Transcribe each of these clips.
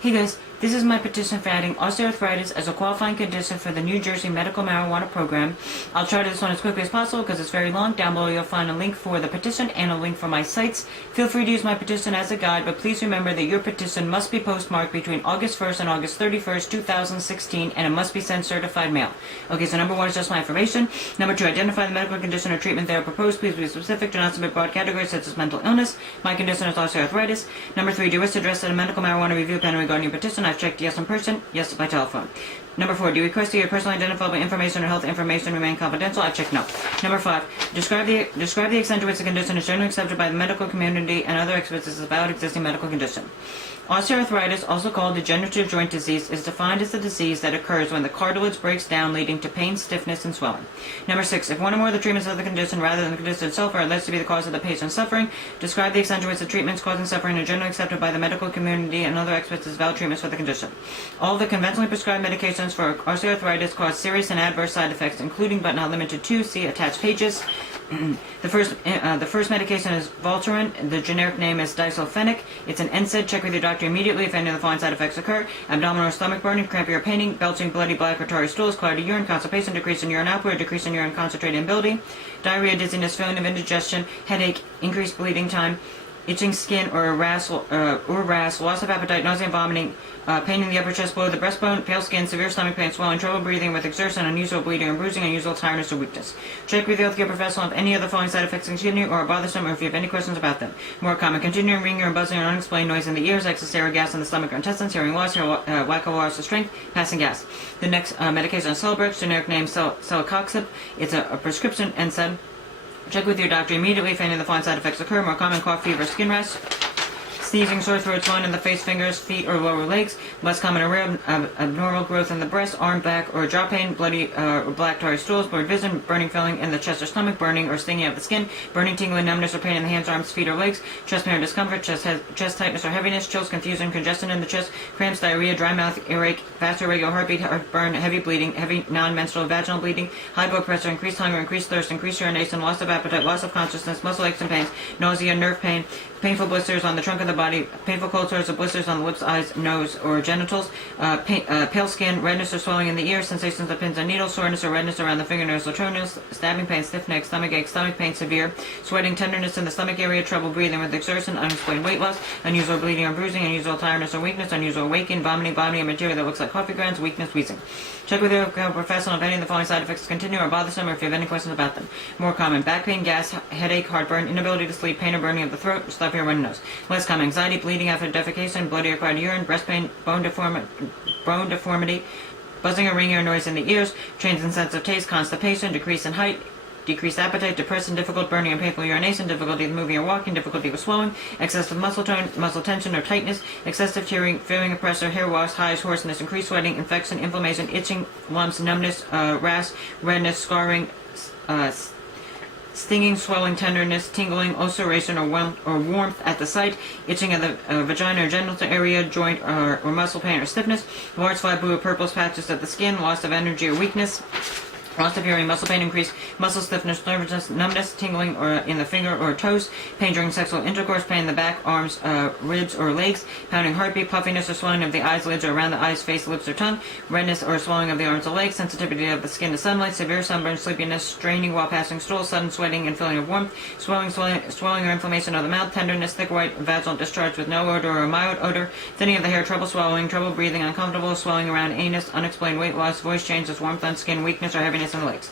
Hey guys, this is my petition for adding osteoarthritis as a qualifying condition for the New Jersey Medical Marijuana Program. I'll try to do this one as quickly as possible because it's very long. Down below you'll find a link for the petition and a link for my sites. Feel free to use my petition as a guide, but please remember that your petition must be postmarked between August 1st and August 31st, 2016, and it must be sent certified mail. Okay, so number 1 is just my information. Number 2, identify the medical condition or treatment they are proposed. Please be specific. Do not submit broad categories such as mental illness. My condition is osteoarthritis. Number 3, do you wish to address a medical marijuana review panel regarding your petition? I've checked yes in person, yes by telephone. Number 4, do you request that your personally identifiable information or health information remain confidential? I've checked no. Number 5, describe the extent to which the condition is generally accepted by the medical community and other experts as a valid existing medical condition. Osteoarthritis, also called degenerative joint disease, is defined as a disease that occurs when the cartilage breaks down, leading to pain, stiffness, and swelling. Number 6, if one or more of the treatments of the condition rather than the condition itself are alleged to be the cause of the patient's suffering, describe the extent to which the treatments causing suffering are generally accepted by the medical community and other experts as valid treatments for the condition. All of the conventionally prescribed medications for osteoarthritis cause serious and adverse side effects, including but not limited to, see attached pages. The first medication is Voltaren. The generic name is diclofenac. It's an NSAID. Check with your doctor immediately if any of the following side effects occur: abdominal or stomach burning, crampy or painting, belching, bloody, black or tarry stools, cloudy urine, constipation, decrease in urine output, or decrease in urine concentrating ability, diarrhea, dizziness, feeling of indigestion, headache, increased bleeding time, itching skin or rash, loss of appetite, nausea and vomiting, pain in the upper chest, below the breastbone, pale skin, severe stomach pain, swelling, trouble breathing with exertion, unusual bleeding or bruising, unusual tiredness or weakness. Check with your healthcare professional if any of the following side effects continue or are bothersome, or if you have any questions about them. More common: continuing ringing or buzzing or unexplained noise in the ears, excess air or gas in the stomach or intestines, hearing loss, lack of loss of strength, passing gas. The next medication is Celebrex, generic name Celecoxib. It's a prescription NSAID. Check with your doctor immediately if any of the following side effects occur: more common: cough, fever, skin rash, sneezing, sore throat, swelling in the face, fingers, feet, or lower legs. Less common: a rare abnormal growth in the breast, arm, back, or jaw pain, bloody or black tarry stools, blurred vision, burning, feeling in the chest or stomach, burning or stinging of the skin, burning, tingling, numbness or pain in the hands, arms, feet, or legs, chest pain or discomfort, chest tightness or heaviness, chills, confusion, congestion in the chest, cramps, diarrhea, dry mouth, earache, fast or irregular heartbeat, heartburn, heavy bleeding, heavy non-menstrual vaginal bleeding, high blood pressure, increased hunger, increased thirst, increased urination, loss of appetite, loss of consciousness, muscle aches and pains, nausea, nerve pain, painful blisters on the trunk of the body, painful cold sores or blisters on the lips, eyes, nose, or genitals, pale skin, redness or swelling in the ears, sensations of pins and needles, soreness or redness around the fingernails or toenails, stabbing pain, stiff neck, stomach ache, stomach pain severe, sweating, tenderness in the stomach area, trouble breathing with exertion, unexplained weight loss, unusual bleeding or bruising, unusual tiredness or weakness, unusual waking, vomiting or material that looks like coffee grounds, weakness, wheezing. Check with your professional if any of the following side effects continue or bothersome, or if you have any questions about them. More common: back pain, gas, headache, heartburn, inability to sleep, pain or burning of the throat, stuffy or runny nose. Less common: anxiety, bleeding after defecation, bloody or cloudy urine, breast pain, bone deformity, buzzing or ringing or noise in the ears, change in sense of taste, constipation, decrease in height, decreased appetite, depression, difficult burning and painful urination, difficulty with moving or walking, difficulty with swelling, excessive muscle tone, muscle tension or tightness, excessive tearing, feeling of pressure, hair loss, highs, hoarseness, increased sweating, infection, inflammation, itching, lumps, numbness, rash, redness, scarring, stinging, swelling, tenderness, tingling, ulceration or warmth at the site, itching of the vagina or genital area, joint or muscle pain or stiffness, large flat blue or purple patches of the skin, loss of energy or weakness, loss of hearing, muscle pain, increased muscle stiffness, nervousness, numbness, tingling or in the finger or toes, pain during sexual intercourse, pain in the back, arms, ribs or legs, pounding heartbeat, puffiness or swelling of the eyes, lids or around the eyes, face, lips or tongue, redness or swelling of the arms or legs, sensitivity of the skin to sunlight, severe sunburn, sleepiness, straining while passing stool, sudden sweating and feeling of warmth, swelling or inflammation of the mouth, tenderness, thick white vaginal discharge with no odor or a mild odor, thinning of the hair, trouble swallowing, trouble breathing, uncomfortable, swelling around anus, unexplained weight loss, voice changes, warmth on skin, weakness or heaviness in the legs.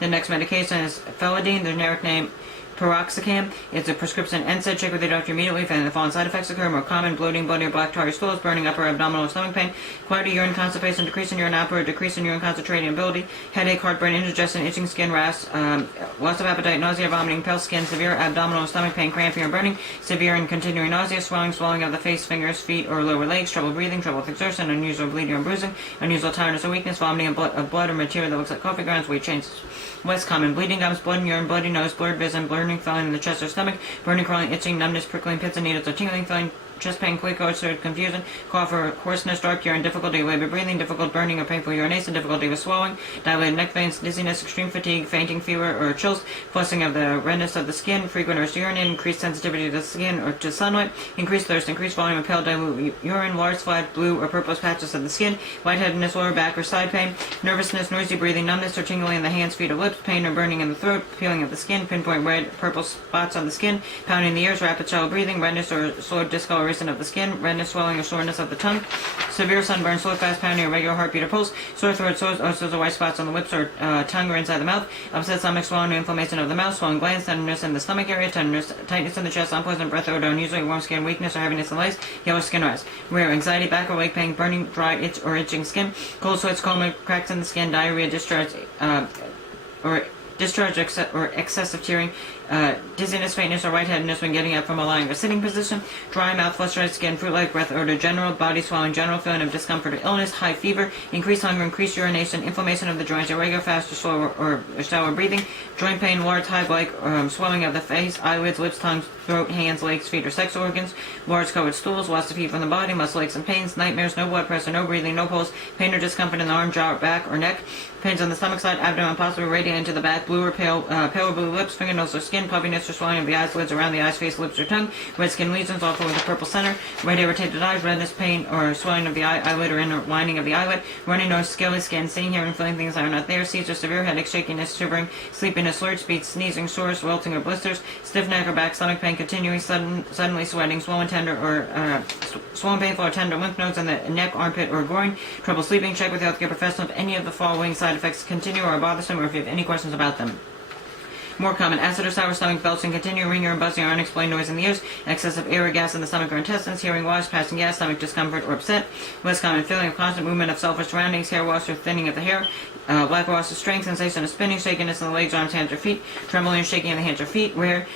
The next medication is Felidine, the generic name Piroxicam. It's a prescription NSAID. Check with your doctor immediately if any of the following side effects occur: more common: bloating, bloody or black tarry stools, burning upper abdominal or stomach pain, cloudy urine, constipation, decrease in urine output, decrease in urine concentrating ability, headache, heartburn, indigestion, itching skin, rash, loss of appetite, nausea, vomiting, pale skin, severe abdominal or stomach pain, cramping or burning, severe and continuing nausea, swelling of the face, fingers, feet, or lower legs, trouble breathing, trouble with exertion, unusual bleeding or bruising, unusual tiredness or weakness, vomiting of blood or material that looks like coffee grounds, weight changes. Less common: bleeding gums, blood and urine, bloody nose, blurred vision, burning, feeling in the chest or stomach, burning, crawling, itching, numbness, prickling, pins and needles or tingling, feeling, chest pain, quick ulcer, confusion, cough or hoarseness, dark urine, difficulty with labor breathing, difficult burning or painful urination, difficulty with swallowing, dilated neck veins, dizziness, extreme fatigue, fainting, fever or chills, flushing of the redness of the skin, frequent urge to urinate, increased sensitivity to the skin or to sunlight, increased thirst, increased volume of pale dilute urine, large flat blue or purplish patches of the skin, lightheadedness, lower back or side pain, nervousness, noisy breathing, numbness or tingling in the hands, feet or lips, pain or burning in the throat, peeling of the skin, pinpoint red, purple spots on the skin, pounding in the ears, rapid shallow breathing, redness or slow discoloration of the skin, redness, swelling or soreness of the tongue, severe sunburn, slow fast pounding or regular heartbeat or pulse, sore throat, sores or white spots on the lips or tongue or inside the mouth, upset stomach, swelling or inflammation of the mouth, swollen glands, tenderness in the stomach area, tenderness, tightness in the chest, unpleasant breath odor, unusually warm skin, weakness or heaviness in the legs, yellow skin or eyes, rare anxiety, back or leg pain, burning, dry, itch or itching skin, cold sweats, coma, cracks in the skin, diarrhea, discharge or excessive tearing, dizziness, faintness, or lightheadedness when getting up from a lying or sitting position, dry mouth, flushed red skin, fruit-like breath odor, general body swelling, general feeling of discomfort or illness, high fever, increased hunger, increased urination, inflammation of the joints, irregular, fast or slow or shallow breathing, joint pain, large, hive-like swelling of the face, eyelids, lips, tongue, throat, hands, legs, feet, or sex organs, large colored stools, loss of heat from the body, muscle aches and pains, nightmares, no blood pressure, no breathing, no pulse, pain or discomfort in the arm, jaw, back, or neck, pains on the stomach side, abdomen, possibly radiating into the back, blue or pale or blue lips, fingernails or skin, puffiness or swelling of the eyes, lids around the eyes, face, lips, or tongue, red skin lesions, also with a purple center, red irritated eyes, redness, pain, or swelling of the eyelid or inner lining of the eyelid, runny nose, scaly skin, seeing, hearing, feeling things that are not there, seizure, severe headache, shakiness, shivering, sleepiness, slurred speech, sneezing, sores, welting or blisters, stiff neck or back, stomach pain, continuing, suddenly sweating, swollen, tender, or swollen, painful, or tender lymph nodes in the neck, armpit, or groin, trouble sleeping, check with the healthcare professional if any of the following side effects continue or are bothersome, or if you have any questions about them. More common: acid or sour stomach, belching, continuing ringing or buzzing or unexplained noise in the ears, excessive air or gas in the stomach or intestines, hearing loss, passing gas, stomach discomfort or upset. Less common: feeling of constant movement of self or surroundings, hair loss or thinning of the hair, lack loss of strength, sensation of spinning, shakiness in the legs, arms, hands, or feet, trembling or shaking in the hands or feet. Rare: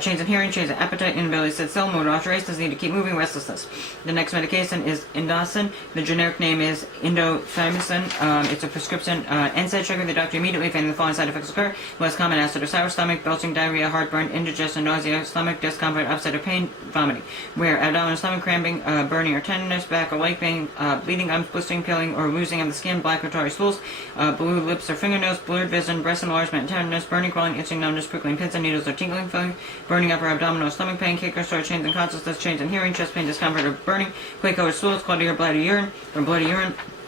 change in hearing, change in appetite, inability to sit still, motor alterations, need to keep moving, restlessness. The next medication is indocin. The generic name is indomethacin. It's a prescription NSAID. Check with the doctor immediately if any of the following side effects occur. Less common: acid or sour stomach, belching, diarrhea, heartburn, indigestion, nausea, stomach discomfort, upset or pain, vomiting. Rare: abdominal, stomach cramping, burning or tenderness, back or leg pain, bleeding, gums, blistering, peeling or losing of the skin, black or tarry stools, blue lips or fingernails, blurred vision, breast enlargement and tenderness, burning, crawling, itching, numbness, prickling, pins and needles or tingling feeling, burning upper abdominal stomach pain, kick or sore, change in consciousness, change in hearing, chest pain, discomfort or burning, clay-colored stools, cloudy or bloody urine,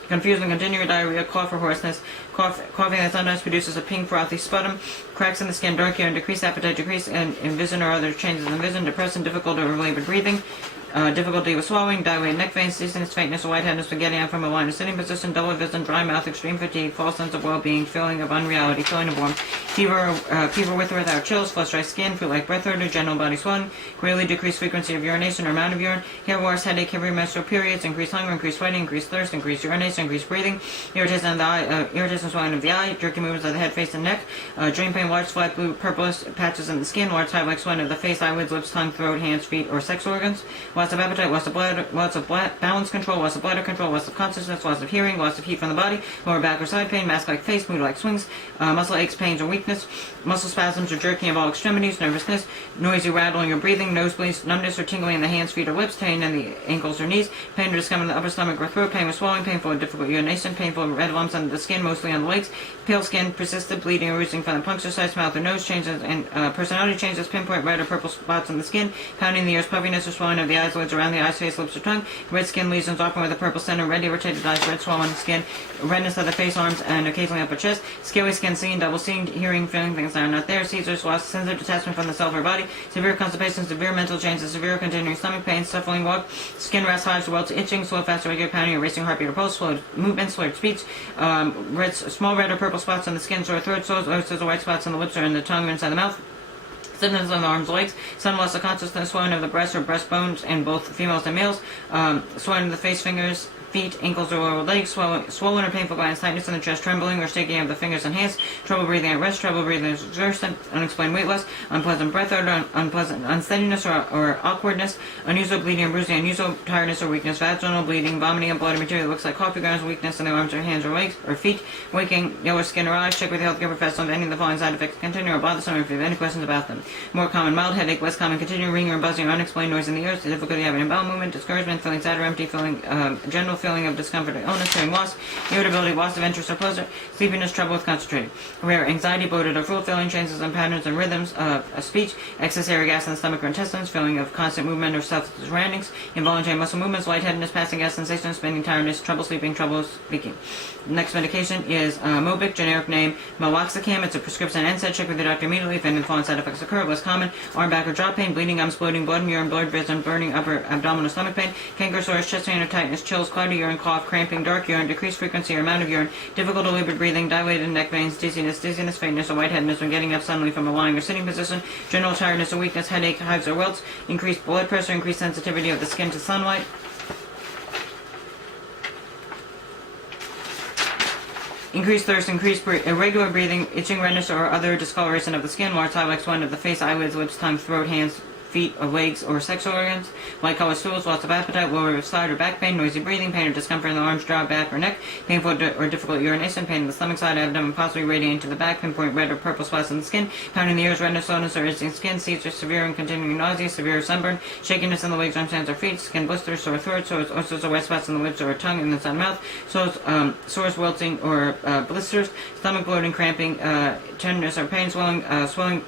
confusion, continuing diarrhea, cough or hoarseness, coughing that sometimes produces a pink frothy sputum, cracks in the skin, dark urine, decreased appetite, decrease in vision or other changes in vision, depression, difficulty or labored breathing, difficulty with swallowing, dilated neck veins, dizziness, faintness, or lightheadedness when getting out from a lying or sitting position, double vision, dry mouth, extreme fatigue, false sense of well-being, feeling of unreality, feeling of warmth, fever with or without chills, flushed dry skin, fruit-like breath odor, general body swelling, greatly decreased frequency of urination or amount of urine, hair loss, headache, heavy menstrual periods, increased hunger, increased sweating, increased thirst, increased urination, increased breathing, irritation of the eye, irritation, swelling of the eye, jerky movements of the head, face, and neck, joint pain, large, flat, blue, purplish patches in the skin, large, hive-like swelling of the face, eyelids, lips, tongue, throat, hands, feet, or sex organs, loss of appetite, loss of balance control, loss of bladder control, loss of consciousness, loss of hearing, loss of heat from the body, lower back or side pain, mask-like face, mood-like swings, muscle aches, pains, or weakness, muscle spasms or jerking of all extremities, nervousness, noisy rattling or breathing, nosebleeds, numbness or tingling in the hands, feet, or lips, pain in the ankles or knees, pain or discomfort in the upper stomach or throat, pain with swallowing, painful or difficult urination, painful red lumps under the skin, mostly on the legs, pale skin, persistent bleeding or oozing from the puncture sites, mouth or nose changes, and personality changes, pinpoint red or purple spots on the skin, pounding the ears, puffiness or swelling of the eyes, lids around the eyes, face, lips, or tongue, red skin lesions, often with a purple center, red irritated eyes, red swollen skin, redness of the face, arms, and occasionally upper chest, scaly skin, seeing, double seeing, hearing, feeling things that are not there, seizures, loss, sensitive detachment from the self or body, severe constipation, severe mental changes, severe continuing stomach pain, shuffling walk, skin rash, hives, welts, itching, slow, fast, regular pounding, or racing heartbeat or pulse, slow movement, slurred speech, small red or purple spots on the skin, sore throat, sores, ulcers, or white spots on the lips or in the tongue or inside the mouth, stiffness on the arms, legs, sudden loss of consciousness, swelling of the breasts or breastbones in both females and males, swelling of the face, fingers, feet, ankles, or lower legs, swollen or painful glands, tightness in the chest, trembling or shaking of the fingers and hands, trouble breathing at rest, trouble breathing as exertion, unexplained weight loss, unpleasant breath odor, unpleasant unsteadiness or awkwardness, unusual bleeding or bruising, unusual tiredness or weakness, vaginal bleeding, vomiting of blood or material that looks like coffee grounds, weakness in the arms or hands or legs or feet, waking, yellow skin or eyes. Check with the healthcare professional if any of the following side effects continue or bothersome, or if you have any questions about them. More common, mild headache, less common, continuing ringing or buzzing or unexplained noise in the ears, difficulty having a bowel movement, discouragement, feeling sad or empty, feeling general feeling of discomfort or illness, hearing loss, irritability, loss of interest or pleasure, sleepiness, trouble with concentrating, rare anxiety, bloated or full, feeling changes in patterns and rhythms of speech, excess air or gas in the stomach or intestines, feeling of constant movement or self-surroundings, involuntary muscle movements, lightheadedness, passing gas sensation, spinning, tiredness, trouble sleeping, trouble speaking. The next medication is Mobic, generic name Meloxicam. It's a prescription NSAID. Check with your doctor immediately if any of the following side effects occur. Less common, arm, back, or jaw pain, bleeding gums, bloating, blood in urine, blurred vision, burning upper abdominal stomach pain, canker sores, chest pain or tightness, chills, cloudy urine, cough, cramping, dark urine, decreased frequency or amount of urine, difficult or labored breathing, dilated neck veins, dizziness, faintness, or lightheadedness when getting up suddenly from a lying or sitting position, general tiredness or weakness, headache, hives or welts, increased blood pressure, increased sensitivity of the skin to sunlight, increased thirst, increased irregular breathing, itching, redness, or other discoloration of the skin, large highlights one of the face, eyelids, lips, tongue, throat, hands, feet, or legs, or sexual organs, light colored stools, lots of appetite, lower side or back pain, noisy breathing, pain or discomfort in the arms, jaw, back, or neck, painful or difficult urination, pain in the stomach side, abdomen, possibly radiating to the back, pinpoint red or purple spots on the skin, pounding the ears, redness, slowness, or itching skin, seizures, severe and continuing nausea, severe sunburn, shakiness in the legs, arms, hands, or feet, skin blisters, sore throat, sores, ulcers, or wet spots in the lips or tongue, in the inside mouth, sores, wilting, or blisters, stomach bloating, cramping, tenderness or pain, swelling,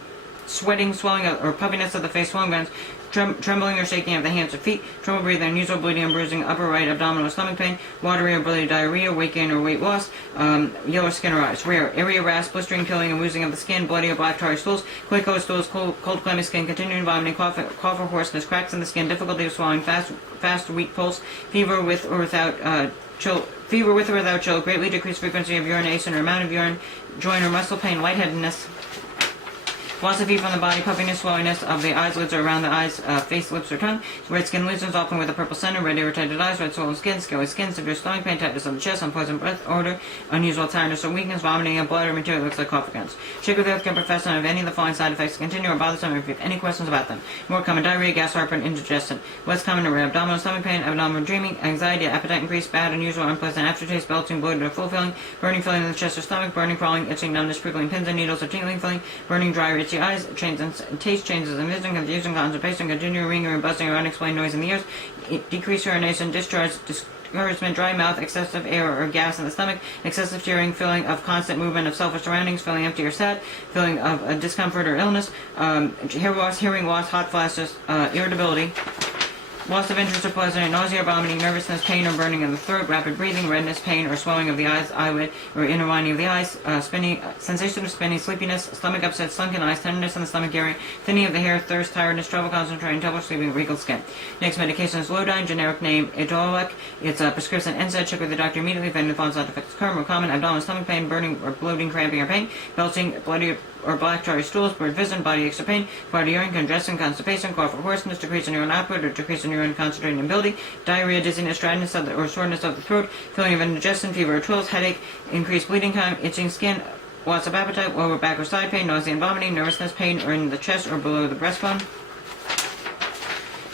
sweating, swelling or puffiness of the face, swelling glands, trembling or shaking of the hands or feet, trouble breathing, unusual bleeding and bruising, upper right abdominal or stomach pain, watery or bloody diarrhea, weight gain or weight loss, yellow skin or eyes, rare, area rash, blistering, peeling, and losing of the skin, bloody or black tarry stools, quick cold stools, cold clammy skin, continuing vomiting, cough or hoarseness, cracks in the skin, difficulty of swallowing, fast weak pulse, fever with or without chill, greatly decreased frequency of urination or amount of urine, joint or muscle pain, lightheadedness, loss of heat from the body, puffiness, swellingness of the eyes, lids or around the eyes, face, lips, or tongue, red skin lesions, often with a purple center, red irritated eyes, red swollen skin, scaly skin, severe stomach pain, tightness of the chest, unpleasant breath odor, unusual tiredness or weakness, vomiting of blood or material that looks like coffee grounds. Check with the healthcare professional if any of the following side effects continue or bothersome, or if you have any questions about them. More common, diarrhea, gas, heartburn, indigestion. Less common, abdominal stomach pain, abdominal dreaming, anxiety, appetite increase, bad, unusual, unpleasant aftertaste, belching, bloated or full feeling, burning feeling in the chest or stomach, burning, crawling, itching, numbness, prickling, pins and needles or tingling feeling, burning, dry or itchy eyes, changes taste changes in vision, confusion, constipation, continuing ringing or buzzing or unexplained noise in the ears, decreased urination, discharge, discouragement, dry mouth, excessive air or gas in the stomach, excessive tearing, feeling of constant movement of selfish surroundings, feeling empty or sad, feeling of discomfort or illness, hair loss, hearing loss, hot flashes, irritability, loss of interest or pleasure, nausea, vomiting, nervousness, pain or burning in the throat, rapid breathing, redness, pain or swelling of the eyes, eyelid, or inner lining of the eyes, spinning, sensation of spinning, sleepiness, stomach upset, sunken eyes, tenderness in the stomach area, thinning of the hair, thirst, tiredness, trouble concentrating, trouble sleeping, wrinkled skin. Next medication is Lodine, generic name Idolec. It's a prescription NSAID. Check with the doctor immediately if any of the following side effects occur. More common, abdominal stomach pain, burning or bloating, cramping or pain, belching, bloody or black tarry stools, blurred vision, body aches or pain, cloudy urine, congestion, constipation, cough or hoarseness, decrease in urine output or decrease in urine concentrating ability, diarrhea, dizziness, dryness of or soreness of the throat, feeling of indigestion, fever or chills, headache, increased bleeding time, itching skin, loss of appetite, lower back or side pain, nausea and vomiting, nervousness, pain or in the chest or below the breastbone,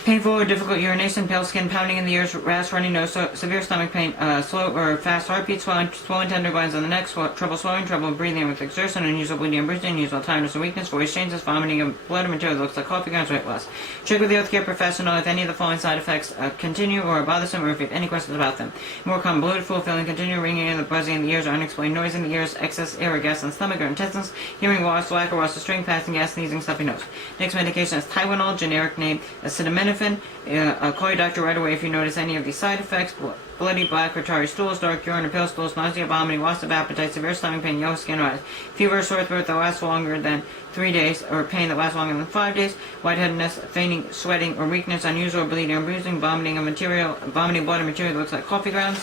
painful or difficult urination, pale skin, pounding in the ears, rash, runny nose, severe stomach pain, slow or fast heartbeat, swelling tender glands on the neck, trouble swallowing, trouble breathing with exertion, unusual bleeding and bruising, unusual tiredness or weakness, voice changes, vomiting of blood or material that looks like coffee grounds, weight loss. Check with the healthcare professional if any of the following side effects continue or are bothersome, or if you have any questions about them. More common, bloated, full feeling, continued ringing in the buzzing in the ears or unexplained noise in the ears, excess air or gas in the stomach or intestines, hearing loss, lack or loss of strength, passing gas, sneezing, stuffy nose. Next medication is Tylenol, generic name acetaminophen. Call your doctor right away if you notice any of these side effects: bloody, black or tarry stools, dark urine or pale stools, nausea, vomiting, loss of appetite, severe stomach pain, yellow skin or eyes, fever or sore throat that lasts longer than 3 days, or pain that lasts longer than 5 days, lightheadedness, fainting, sweating or weakness, unusual bleeding or bruising, vomiting blood or material that looks like coffee grounds.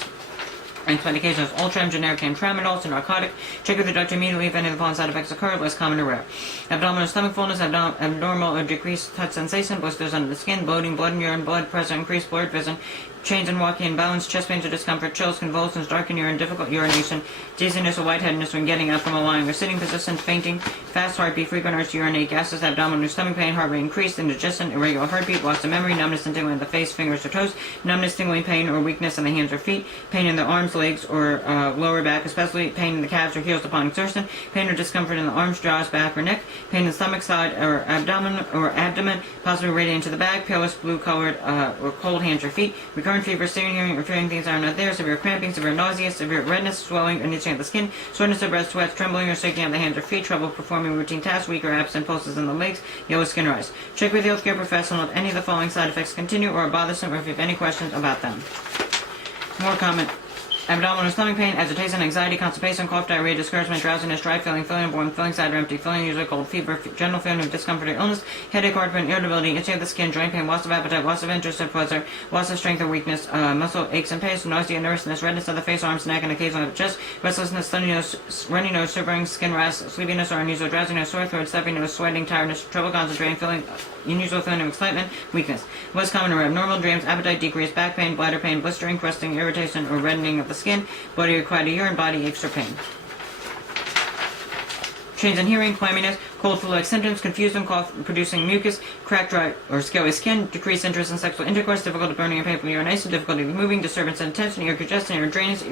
Next medication is Ultram, generic name Tramadol. It's a narcotic. Check with your doctor immediately if any of the following side effects occur, less common or rare. Abdominal stomach fullness, abnormal or decreased touch sensation, blisters under the skin, bloating, blood in urine, blood pressure, increased blurred vision, change in walking and balance, chest pains or discomfort, chills, convulsions, darkened urine, difficult urination, dizziness or lightheadedness when getting up from a lying or sitting position, fainting, fast heartbeat, frequent urge to urinate, gases, abdominal or stomach pain, heart rate increased, indigestion, irregular heartbeat, loss of memory, numbness and tingling in the face, fingers or toes, numbness, tingling, pain or weakness in the hands or feet, pain in the arms, legs, or lower back, especially pain in the calves or heels upon exertion, pain or discomfort in the arms, jaws, back, or neck, pain in the stomach, side, or abdomen, possibly radiating to the back, palest, blue-colored, or cold hands or feet, recurrent fever, searing hearing, or feeling things are not there, severe cramping, severe nausea, severe redness, swelling, or itching of the skin, soreness of breath, sweat, trembling or shaking of the hands or feet, trouble performing routine tasks, weak or absent pulses in the legs, yellow skin or eyes. Check with the healthcare professional if any of the following side effects continue or are bothersome, or if you have any questions about them. More common. Abdominal stomach pain, agitation, anxiety, constipation, cough, diarrhea, discouragement, drowsiness, dry feeling, warm, feeling sad or empty, feeling usually cold, fever, general feeling of discomfort or illness, headache, heartburn, irritability, itching of the skin, joint pain, loss of appetite, loss of interest or pleasure, loss of strength or weakness, muscle aches and pains, nausea, nervousness, redness of the face, arms, neck, and occasionally of the chest, restlessness, runny nose, shivering, skin rash, sleepiness or unusual drowsiness, sore throat, stuffy nose, sweating, tiredness, trouble concentrating, unusual feeling of excitement, weakness. Less common or abnormal dreams, appetite decrease, back pain, bladder pain, blistering, crusting, irritation, or reddening of the skin, bloody or cloudy urine, body aches or pain. Change in hearing, clamminess, cold flu-like symptoms, confusion, cough, producing mucus, cracked, dry, or scaly skin, decreased interest in sexual intercourse, difficulty burning or painful urination, difficulty moving, disturbance in attention, ear congestion, ear drainage,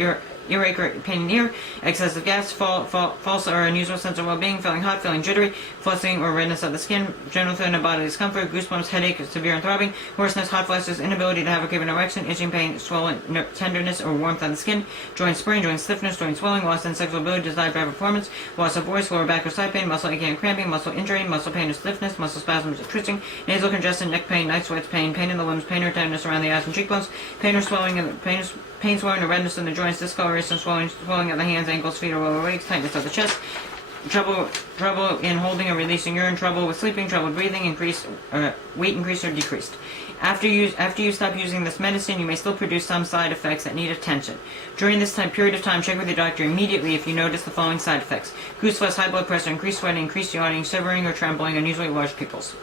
earache or pain in ear, excessive gas, false or unusual sense of well-being, feeling hot, feeling jittery, flushing or redness of the skin, general feeling of bodily discomfort, goosebumps, headache, severe and throbbing, hoarseness, hot flashes, inability to have a given erection, itching, pain, swelling, tenderness or warmth on the skin, joint sprain, joint stiffness, joint swelling, loss in sexual ability, desired drive performance, loss of voice, lower back or side pain, muscle aching and cramping, muscle injury, muscle pain or stiffness, muscle spasms or twitching, nasal congestion, neck pain, night sweats, pain in the limbs, pain or tenderness around the eyes and cheekbones, pain or swelling in the pain, swelling or redness in the joints, discoloration, swelling of the hands, ankles, feet, or lower legs, tightness of the chest, trouble in holding or releasing urine, trouble with sleeping, trouble breathing, weight increased or decreased. After you stop using this medicine, you may still produce some side effects that need attention. During this period of time, check with your doctor immediately if you notice the following side effects: goose flesh, high blood pressure, increased sweating, increased yawning, shivering or trembling, unusually large pupils.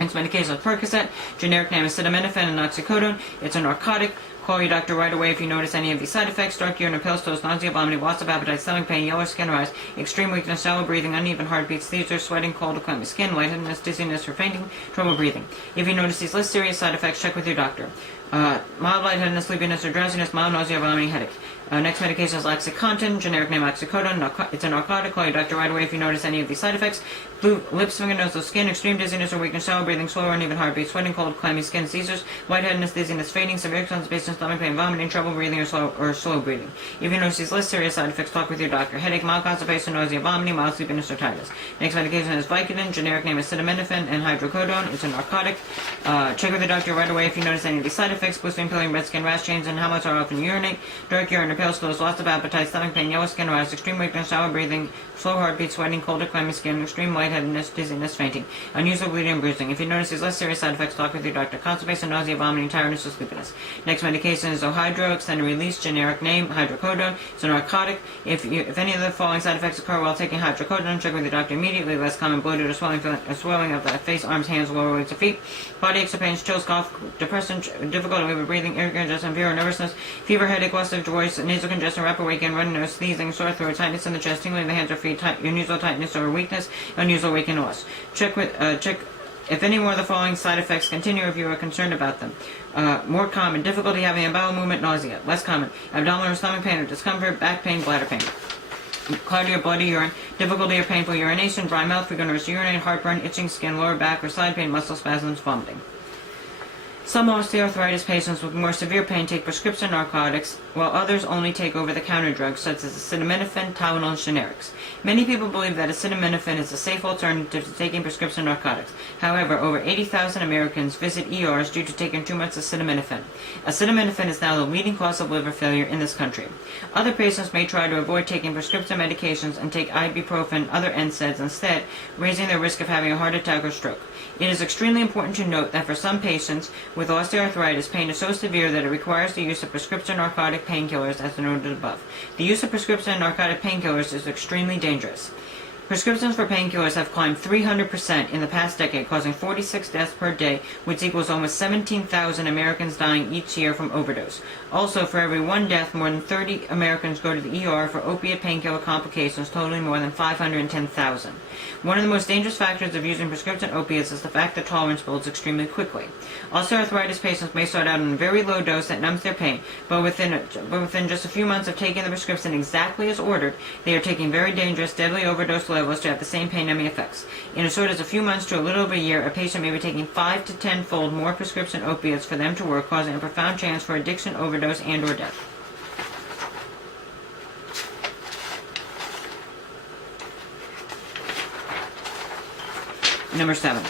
Next medication is Percocet, generic name is acetaminophen and oxycodone. It's a narcotic. Call your doctor right away if you notice any of these side effects: dark urine or pale stools, nausea, vomiting, loss of appetite, stomach pain, yellow skin or eyes, extreme weakness, shallow breathing, uneven heartbeats, seizures, sweating, cold or clammy skin, lightheadedness, dizziness or fainting, trouble breathing. If you notice these less serious side effects, check with your doctor. Mild lightheadedness, sleepiness or drowsiness, mild nausea, vomiting, headache. Next medication is Oxycontin, generic name oxycodone. It's a narcotic. Call your doctor right away if you notice any of these side effects: blue lips, finger, nose, or skin, extreme dizziness or weakness, shallow breathing, slow or uneven heartbeat, sweating, cold, clammy skin, seizures, lightheadedness, dizziness, fainting, severe constipation, stomach pain, vomiting, trouble breathing, or slow breathing. If you notice these less serious side effects, talk with your doctor. Headache, mild constipation, nausea, vomiting, mild sleepiness, or tiredness. Next medication is Vicodin, generic name is acetaminophen and hydrocodone. It's a narcotic. Check with your doctor right away if you notice any of these side effects: blistering, peeling, red skin, rash, change in how much or often you urinate, dark urine or pale stools, loss of appetite, stomach pain, yellow skin or eyes, extreme weakness, shallow breathing, slow heartbeat, sweating, cold or clammy skin, extreme lightheadedness, dizziness, fainting, unusual bleeding and bruising. If you notice these less serious side effects, talk with your doctor. Constipation, nausea, vomiting, tiredness, or sleepiness. Next medication is Ohydro, extended release, generic name hydrocodone. It's a narcotic. If any of the following side effects occur while taking hydrocodone, check with your doctor immediately. Less common: bloated or swelling of the face, arms, hands, lower legs, or feet, body aches or pains, chills, cough, depression, difficulty with breathing, ear congestion, fever, nervousness, fever, headache, loss of voice, nasal congestion, rapid waking, running nose, sneezing, sore throat, tightness in the chest, tingling in the hands or feet, unusual tightness or weakness, unusual weight loss. Check if any more of the following side effects continue if you are concerned about them. More common: difficulty having a bowel movement, nausea. Less common: abdominal or stomach pain or discomfort, back pain, bladder pain. Cloudy or bloody urine, difficulty or painful urination, dry mouth, frequent urge to urinate, heartburn, itching skin, lower back or side pain, muscle spasms, vomiting. Some osteoarthritis patients with more severe pain take prescription narcotics, while others only take over-the-counter drugs such as acetaminophen, Tylenol, and generics. Many people believe that acetaminophen is a safe alternative to taking prescription narcotics. However, over 80,000 Americans visit ERs due to taking too much acetaminophen. Acetaminophen is now the leading cause of liver failure in this country. Other patients may try to avoid taking prescription medications and take ibuprofen and other NSAIDs instead, raising their risk of having a heart attack or stroke. It is extremely important to note that for some patients, with osteoarthritis, pain is so severe that it requires the use of prescription narcotic painkillers as noted above. The use of prescription narcotic painkillers is extremely dangerous. Prescriptions for painkillers have climbed 300% in the past decade, causing 46 deaths per day, which equals almost 17,000 Americans dying each year from overdose. Also, for every one death, more than 30 Americans go to the ER for opiate painkiller complications, totaling more than 510,000. One of the most dangerous factors of using prescription opiates is the fact that tolerance builds extremely quickly. Osteoarthritis patients may start out on a very low dose that numbs their pain, but within just a few months of taking the prescription exactly as ordered, they are taking very dangerous, deadly overdose levels to have the same pain-numbing effects. In as short as a few months to a little over a year, a patient may be taking 5 to 10-fold more prescription opiates for them to work, causing a profound chance for addiction, overdose, and or death. Number 7.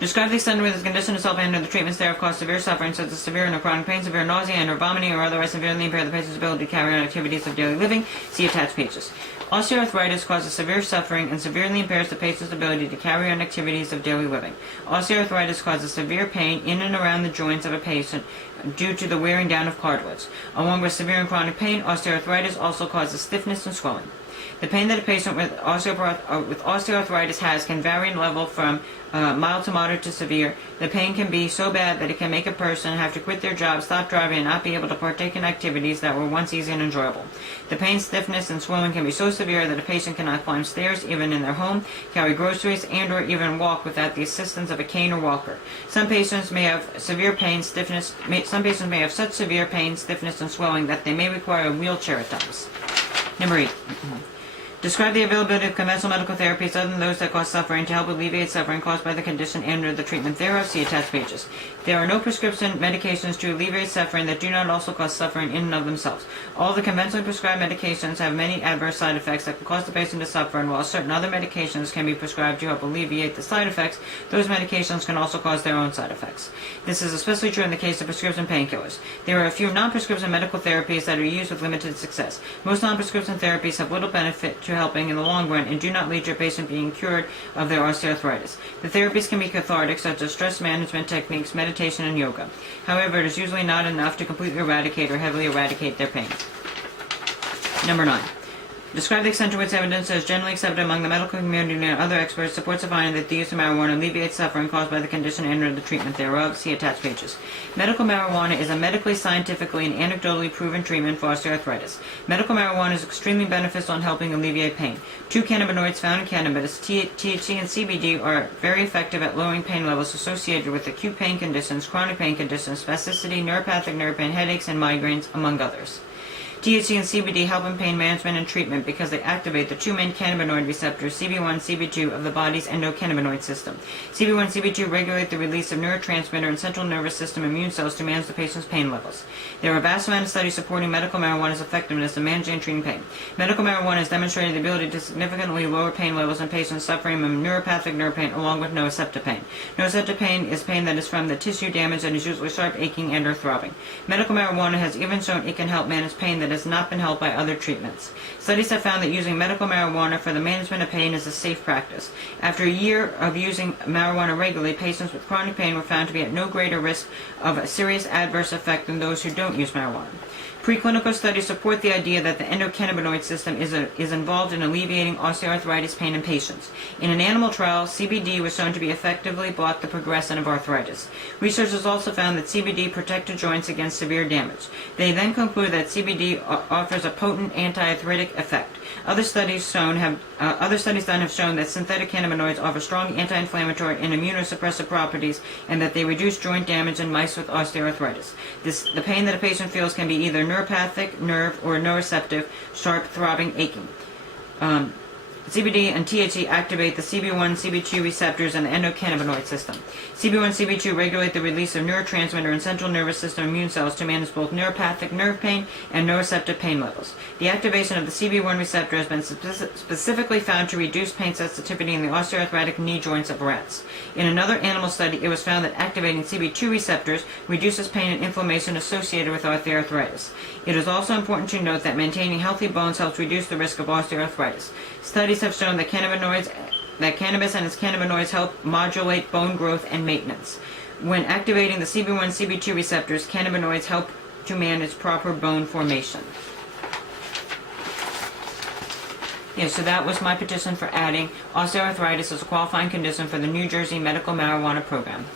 Describe the extent to which this condition itself and the treatments thereof cause severe suffering, such as severe and chronic pain, severe nausea, and or vomiting, or otherwise severely impair the patient's ability to carry on activities of daily living. See attached pages. Osteoarthritis causes severe suffering and severely impairs the patient's ability to carry on activities of daily living. Osteoarthritis causes severe pain in and around the joints of a patient due to the wearing down of cartilage. Along with severe and chronic pain, osteoarthritis also causes stiffness and swelling. The pain that a patient with osteoarthritis has can vary in level from mild to moderate to severe. The pain can be so bad that it can make a person have to quit their job, stop driving, and not be able to partake in activities that were once easy and enjoyable. The pain, stiffness, and swelling can be so severe that a patient cannot climb stairs even in their home, carry groceries, and or even walk without the assistance of a cane or walker. Some patients may have severe pain, stiffness. Some patients may have such severe pain, stiffness, and swelling that they may require a wheelchair at times. Number 8. Describe the availability of conventional medical therapies other than those that cause suffering to help alleviate suffering caused by the condition and or the treatment thereof. See attached pages. There are no prescription medications to alleviate suffering that do not also cause suffering in and of themselves. All the conventionally prescribed medications have many adverse side effects that can cause the patient to suffer, and while certain other medications can be prescribed to help alleviate the side effects, those medications can also cause their own side effects. This is especially true in the case of prescription painkillers. There are a few non-prescription medical therapies that are used with limited success. Most non-prescription therapies have little benefit to helping in the long run and do not lead to a patient being cured of their osteoarthritis. The therapies can be cathartic, such as stress management techniques, meditation, and yoga. However, it is usually not enough to completely eradicate or heavily eradicate their pain. Number 9. Describe the extent to which evidence is generally accepted among the medical community and other experts supports the finding that the use of marijuana alleviates suffering caused by the condition and or the treatment thereof. See attached pages. Medical marijuana is a medically, scientifically, and anecdotally proven treatment for osteoarthritis. Medical marijuana is extremely beneficial in helping alleviate pain. Two cannabinoids found in cannabis, THC and CBD, are very effective at lowering pain levels associated with acute pain conditions, chronic pain conditions, spasticity, neuropathic nerve pain, headaches, and migraines, among others. THC and CBD help in pain management and treatment because they activate the two main cannabinoid receptors, CB1 and CB2, of the body's endocannabinoid system. CB1 and CB2 regulate the release of neurotransmitter and central nervous system immune cells to manage the patient's pain levels. There are a vast amount of studies supporting medical marijuana's effectiveness in managing and treating pain. Medical marijuana has demonstrated the ability to significantly lower pain levels in patients suffering from neuropathic nerve pain along with nociceptive pain. Nociceptive pain is pain that is from the tissue damage and is usually sharp, aching, and or throbbing. Medical marijuana has even shown it can help manage pain that has not been helped by other treatments. Studies have found that using medical marijuana for the management of pain is a safe practice. After a year of using marijuana regularly, patients with chronic pain were found to be at no greater risk of a serious adverse effect than those who don't use marijuana. Preclinical studies support the idea that the endocannabinoid system is involved in alleviating osteoarthritis pain in patients. In an animal trial, CBD was shown to be effectively block the progression of arthritis. Researchers also found that CBD protected joints against severe damage. They then conclude that CBD offers a potent anti-arthritic effect. Other studies done have shown that synthetic cannabinoids offer strong anti-inflammatory and immunosuppressive properties, and that they reduce joint damage in mice with osteoarthritis. The pain that a patient feels can be either neuropathic, nerve, or nociceptive, sharp, throbbing, aching. CBD and THC activate the CB1, CB2 receptors in the endocannabinoid system. CB1 and CB2 regulate the release of neurotransmitter and central nervous system immune cells to manage both neuropathic nerve pain and nociceptive pain levels. The activation of the CB1 receptor has been specifically found to reduce pain sensitivity in the osteoarthritic knee joints of rats. In another animal study, it was found that activating CB2 receptors reduces pain and inflammation associated with osteoarthritis. It is also important to note that maintaining healthy bones helps reduce the risk of osteoarthritis. Studies have shown that cannabis and its cannabinoids help modulate bone growth and maintenance. When activating the CB1, CB2 receptors, cannabinoids help to manage proper bone formation. Yeah, so that was my petition for adding osteoarthritis as a qualifying condition for the New Jersey medical marijuana program.